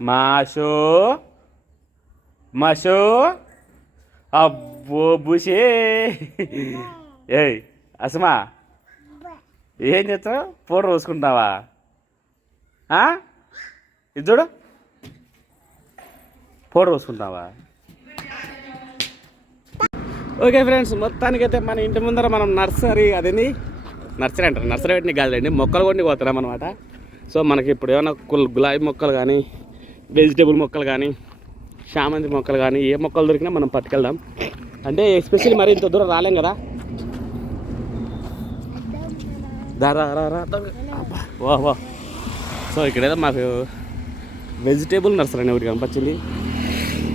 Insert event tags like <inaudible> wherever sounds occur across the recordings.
మాషో మషో అబ్బో బుషే. ఏయ్ అసమా ఏం చేస్తావు? పౌడర్ పోసుకుంటావా ఆ? ఇది చూడు. పోసుకుంటావా ఓకే ఫ్రెండ్స్ మొత్తానికైతే మన ఇంటి ముందర మనం నర్సరీ అదేంది? నర్సరీ అంటారు. నర్సరీ పెట్టిన కాదండి మొక్కలు కొన్ని పోతున్నాం అనమాట సో మనకి ఇప్పుడు ఏమైనా కుల్- గులాబీ మొక్కలు కానీ వెజిటేబుల్ మొక్కలు కానీ చామంతి మొక్కలు కానీ ఏ మొక్కలు దొరికినా మనం పట్టుకెళ్దాం. అంటే ఎస్పెషల్లీ మరి ఇంత దూరం రాలేం కదా? వా వా. సో ఇక్కడేదో మాకు వెజిటేబుల్ నర్సరీ అని ఒకటి కనిపించింది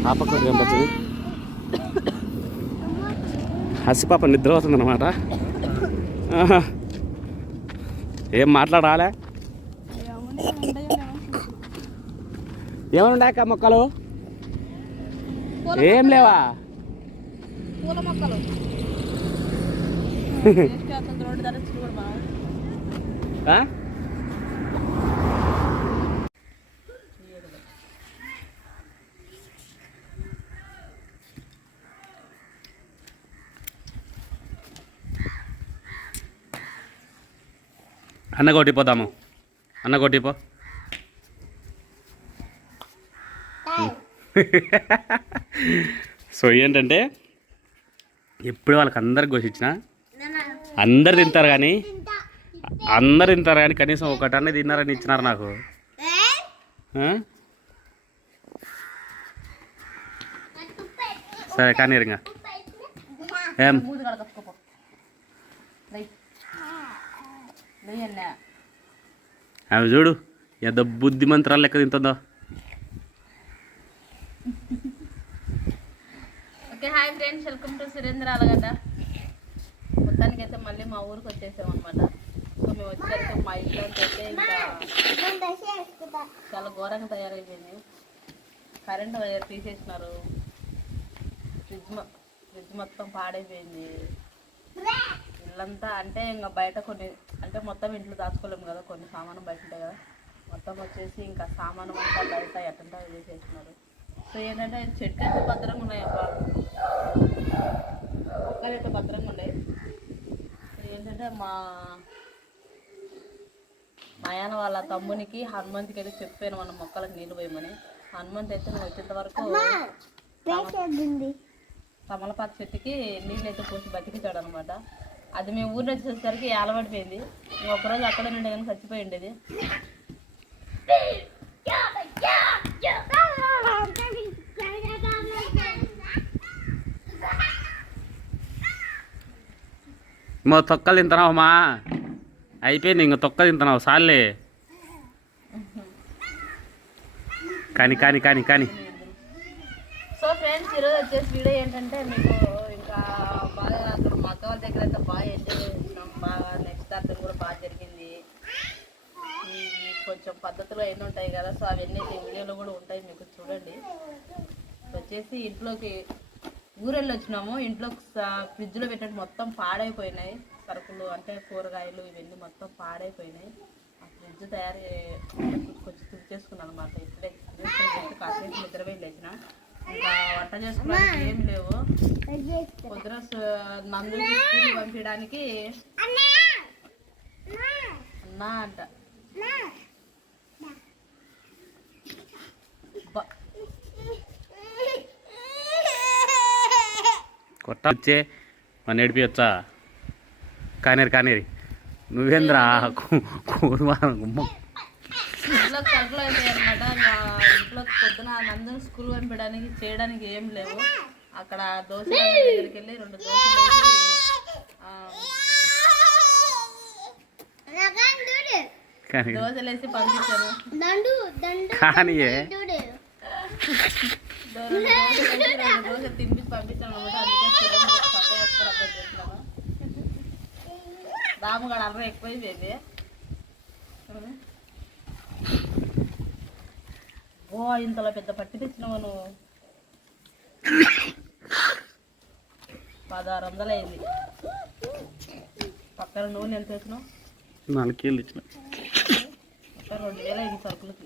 ఆ పక్క కనిపించింది హసిపాప నిద్ర అవుతుందన్నమాట ఏం మాట్లాడాలే? ఏమైనా ఉన్నాయక్క మొక్కలు? ఏం లేవా? పూల మొక్కలు? అన్న కొట్టిపోదాము అన్న కొట్టిపో <laughs> సో ఏంటంటే ఎప్పుడు వాళ్ళకి అందరికి కోసిచ్చిన అందరు తింటారు కానీ అందరు తింటారు కానీ కనీసం ఒకటన్నీ తిన్నారని ఇచ్చినారు నాకు? సరే కానీ ఇంకా ఏం? అవి చూడు ఎంత బుద్ధిమంతరాలు లెక్క తింటుందో okay hi friends welcome to Surendra Allagadda మొత్తానికి అయితే మళ్ళీ మా ఊరికి వచ్చేసాం అనమాట సో మేము వచ్చేసరికి మా ఇంట్లో అయితే ఇంకా చాలా ఘోరంగా తయారైపోయింది. కరెంట్ వైర్ తీసేసినారు. ఫ్రిడ్జ్ ఫ్రిడ్జ్ మొత్తం పాడైపోయింది. ఇల్లంతా అంటే ఇంకా బయట కొన్ని అంటే మొత్తం ఇంట్లో దాచుకోలేము కదా కొన్ని సామాను బయట ఉంటాయి కదా. మొత్తం వచ్చేసి ఇంకా సామాను అంతా బయట ఎట్టంటే చేసేసినారు సో ఏంటంటే చెట్లు అయితే భద్రంగా ఉన్నాయి అబ్బా. మొక్కలు అయితే భద్రంగా ఉన్నాయి. ఏంటంటే మా మయాన వాళ్ళ తమ్మునికి హనుమంతుకి అయితే చెప్పాను మన మొక్కలకు నీళ్ళు పోయమని. హనుమంత్ అయితే నువ్వు వచ్చేంత వరకు తమలపాకు చెట్టుకి నీళ్ళు అయితే పోసి బతికించాడు అనమాట అది మేము ఊరిలో వచ్చేసరికి అలవాడిపోయింది మేము ఒకరోజు అక్కడ నుండి కానీ చచ్చిపోయి ఉండేది. ఇంకో తొక్కలు తింటున్నావమ్మా అయిపోయింది ఇంక తొక్క తింటున్నావు సార్లే. కానీ కానీ కానీ కానీ. సో ఫ్రెండ్స్ ఈరోజు వచ్చేసి వీడియో ఏంటంటే మీకు ఇంకా బాగా అక్కడ మా అక్క వాళ్ళ దగ్గర అయితే బాగా ఎంజాయ్ చేసినాం. బాగా నెక్స్ట్ అర్థం కూడా బాగా జరిగింది. కొంచెం పద్ధతులు ఎన్ని ఉంటాయి కదా సో అవన్నీ వీడియోలో కూడా ఉంటాయి మీకు చూడండి. వచ్చేసి ఇంట్లోకి ఊరెళ్ళి వచ్చినాము. ఇంట్లో ఫ్రిడ్జ్లో పెట్టినట్టు మొత్తం పాడైపోయినాయి. సరుకులు అంటే కూరగాయలు ఇవన్నీ మొత్తం పాడైపోయినాయి. ఆ ఫ్రిడ్జ్ తయారు కొంచెం తుడిచేసుకున్నాను అనమాట ఇప్పుడే. కాసేపు నిద్ర వెళ్ళేసిన ఇంకా వంట చేసుకోవడానికి ఏం లేవు. స- నందు పంపించడానికి అన్నా అంట. కొట్ట వచ్చే మన నడిపియచ్చా కానేరు కానేరి. నువ్వేంద్రా? కూరవారం గుమ్మ. ఇంట్లో పొద్దున నందుని స్కూల్ చేయడానికి ఏం లేవు. అక్కడ దోశ దగ్గరికి వెళ్ళి రెండు దోశలు కానీ దోశలు వేసి పంపించాను. కానియే <laughs> దో- రెండు దోశలు అందుకే అర్ర ఎక్కువైపోయింది బేబీ ఓ ఇంతలో పెద్ద పట్టి తెచ్చినావు నువ్వు పదహారు వందలు అయింది పక్కన నూనె ఎంత వేసినావు నాలుగు కేళ్ళు ఇచ్చిన రెండు వేలు అయింది సరుకులకి.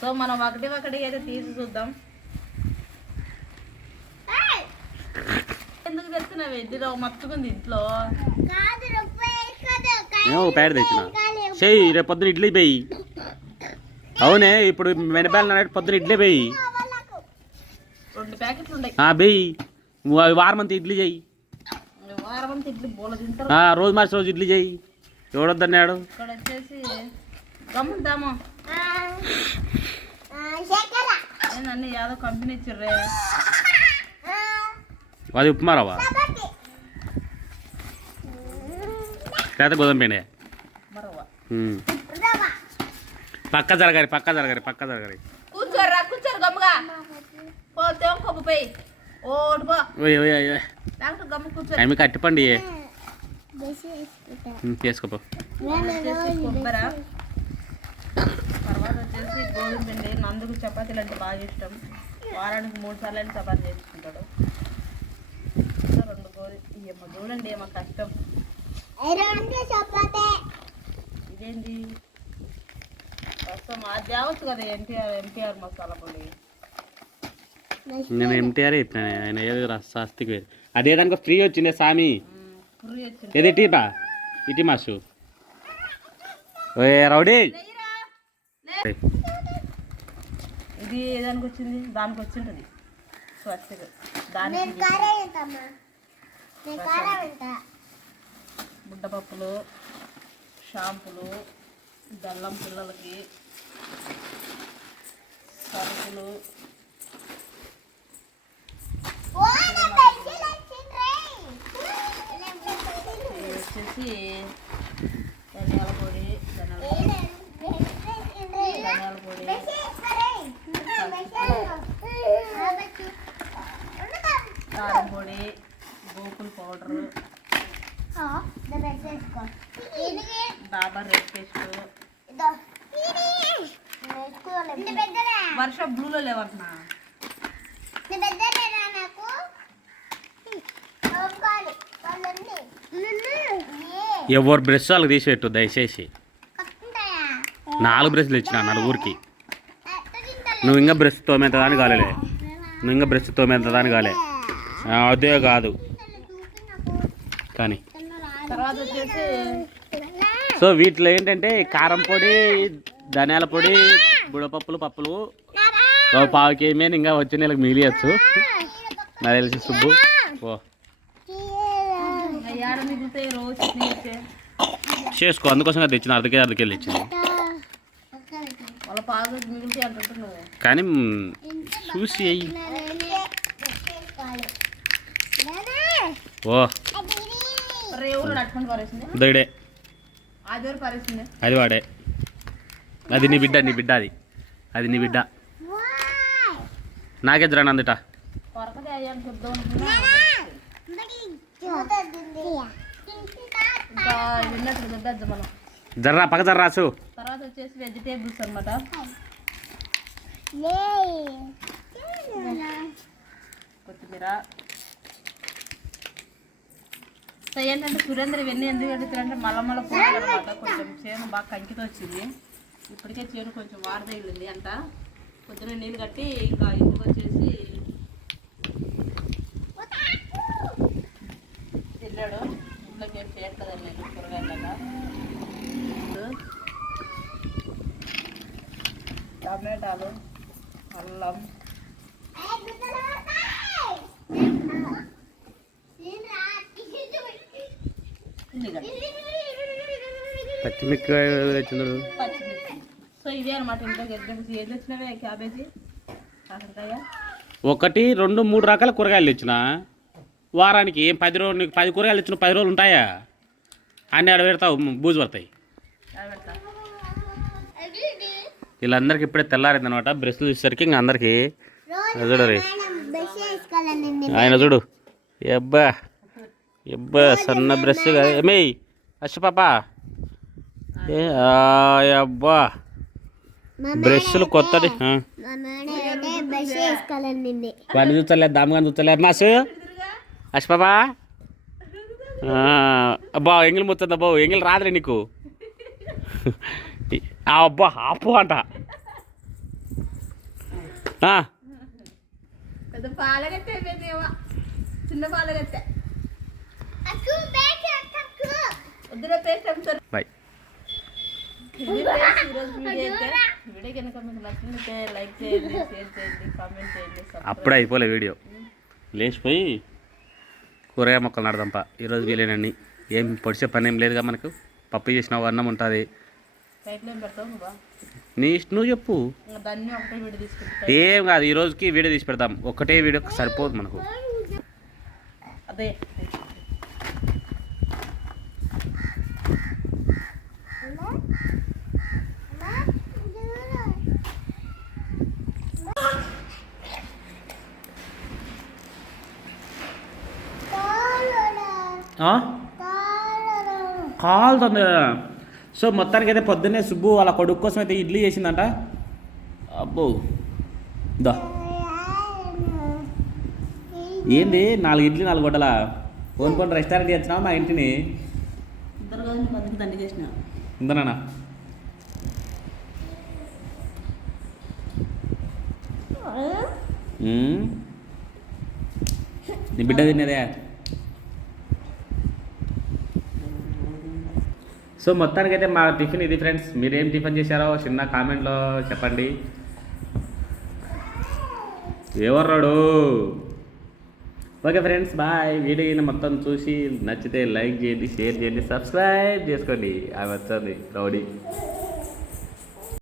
సో మనం ఒకటి ఒకటి అయితే తీసి చూద్దాం. ఎందుకు తెస్తున్నావు ఎద్దులో మత్తుకుంది ఇంట్లో. తెచ్చిన. రేపు పొద్దున ఇడ్లీ పోయి అవునే ఇప్పుడు నాటి పొద్దున ఇడ్లీ పోయి రెండు ప్యాకెట్లు ఉన్నాయి. బెయ్యి వారం అంతా ఇడ్లీ చెయ్యి రోజు మార్చి రోజు ఇడ్లీ చెయ్యి ఎవడొద్దన్నాడు? ఇక్కడ వచ్చేసి గమ్ముంటాము ఏందన్నీ యాదో కంపెనీ ఇచ్చిర్రే. అది ఉప్మారావా లేకపోతే గోధుమ పిండి. పక్క జరగాలి పక్క జరగాలి పక్క జరగాలి. కూర్చోర్రా కూర్చోరు గమ్ముగా. పోతే కొబ్బు పోయి. ఓడి పో. ఓయ్ ఓయ్ ఓయ్ ఓయ్. డాక్టర్ గమ్ము కూర్చో. ఆమె కట్టిపండి. చేసుకోపో తర్వాత వచ్చేసి గోధుమ పిండి నందుకు చపాతీలు అంటే బాగా ఇష్టం. వారానికి మూడు సార్లు అయినా చపాతీ చేసుకుంటాడు. రెండు గోధుమ ఇయ్యమ్మ చూడండి ఏమో కష్టం. ఇదేంటి ప్రస్తుతం అది తేవచ్చు కదా ఎన్టీఆర్ ఎన్టీఆర్ మసాలా పొడి. నేను ఎంటీఆర్ చెప్పినాను ఆయన ఏదో శాస్తికి వేరు అదే దానికి ఫ్రీ వచ్చిందే సామి. ఏది ఇటీపా? ఇటీ మాసు ఓ రౌడీ ఇది దానికి వచ్చింది దానికి వచ్చింటుంది స్వస్తిగా దానికి బుడ్డపప్పులు షాంపులు బెల్లం పిల్లలకి సరుకులు. వచ్చేసి ధనియాల పొడి ధనియాల ధనియాల పొడి కారం పొడి Gokul powder Dabur red paste Varsha బ్లూలో లేవన్నా ఎవరు బ్రష్ వాళ్ళకి తీసేట్టు దయచేసి నాలుగు బ్రష్లు ఇచ్చిన నలుగురికి. నువ్వు ఇంకా బ్రష్ తోమేంత దాని కాలేలే. నువ్వు ఇంకా బ్రష్ తోమేంత దాని కాలే. అదే కాదు. కానీ. సో వీటిలో ఏంటంటే కారం పొడి ధనియాల పొడి బుడపప్పులు పప్పులు ఓ పావు కేజీ ఇంకా వచ్చే నెలకు మిగిలియచ్చు. నాకు తెలిసి సుబ్బు ఓ చేసుకో అందుకోసంగా తెచ్చిన అర్ధ కేజీ అర్ధ కేజీ తెచ్చింది వాళ్ళ పాలు మిగులుతాయి అంటుంటే నువ్వు కానీ చూసి అయ్యి ఓ. దైడే అది వాడే. అది నీ బిడ్డ నీ బిడ్డ అది. అది నీ బిడ్డ. నాకెదురా నందిట మనం. జర్రా పక్క జర్రా రాసు. తర్వాత వచ్చేసి వెజిటేబుల్స్ అనమాట కొత్తిమీర. సో ఏంటంటే సురేంద్ర ఇవన్నీ ఎందుకు అడుగుతారంటే మలమల మళ్ళీ అనమాట కొంచెం చేను బాగా కంకితో వచ్చింది. ఇప్పటికే చేను కొంచెం వారదగిలింది అంట. పొద్దున నీళ్ళు కట్టి ఇంకా ఇంటికి వచ్చేసి వెళ్ళాడు ఇంట్లోకి ఏం చేయట్లేదండి కూరగాయలు టమాటాలు అల్లం. పచ్చిమిరపకాయ తెచ్చిండు సో ఇవే అనమాట ఇంట్లో వెజిటేబుల్స్ ఏది వచ్చినవే క్యాబేజీ కాకరకాయ? ఒకటి రెండు మూడు రకాల కూరగాయలు తెచ్చిన వారానికి ఏం పది రోజులు నీకు పది కూరగాయలు ఇచ్చిన పది రోజులు ఉంటాయా? అన్నీ ఆడ పెడతావు బూజు పడతాయి. వీళ్ళందరికీ ఇప్పుడే తెల్లారింది అనమాట బ్రష్లు చూసేసరికి ఇంకా అందరికీ చూడు. ఆయన చూడు. ఎబ్బా ఎబ్బా సన్న బ్రష్ ఏమే అచ్చ పాప. అబ్బా. బ్రష్లు కొత్తది. వాడిని చూస్తలేదు దామగాని చూస్తలేదు. మాసు అచ్చ పాపా. అబ్బా ఎంగిల్ ముత్తుంది అబ్బా. ఎంగిల్ రాదులే నీకు. అబ్బా ఆపు అంట. బాయ్ అప్పుడే అయిపోలే వీడియో. లేచిపోయి కూరగాయ మొక్కలు నడదంప ఈరోజు వీలేనని ఏం పొడిచే పని ఏం లేదుగా మనకు. పప్పు చేసినావు అన్నం ఉంటుంది కైట్లో ఏం పెడతావు నువ్వు నీ ఇష్టం నువ్వు చెప్పు. ఇంకా దాన్ని ఒకటే వీడియో తీసుకుంటా. ఏం కాదు ఈ రోజుకి వీడియో తీసి పెడదాం. ఒకటే వీడియో సరిపోదు మనకు. అదే. కాలుతుంది సో మొత్తానికి అయితే పొద్దున్నే సుబ్బు వాళ్ళ కొడుకు కోసం అయితే ఇడ్లీ చేసిందంట. అబ్బో. దా. ఏంది? నాలుగు ఇడ్లీ నాలుగు గొడ్డలా ఫోన్ కొన్ని రెస్టారెంట్ వచ్చినావు మా ఇంటిని? ఉందనా నీ బిడ్డ తినేదే సో మొత్తానికైతే మా టిఫిన్ ఇది ఫ్రెండ్స్. మీరేం టిఫిన్ చేశారో చిన్న కామెంట్లో చెప్పండి. ఎవర్రాడు ఓకే ఫ్రెండ్స్ బాయ్. వీడియో మొత్తం చూసి నచ్చితే లైక్ చేయండి షేర్ చేయండి సబ్స్క్రైబ్ చేసుకోండి. అవి వచ్చింది రౌడీ.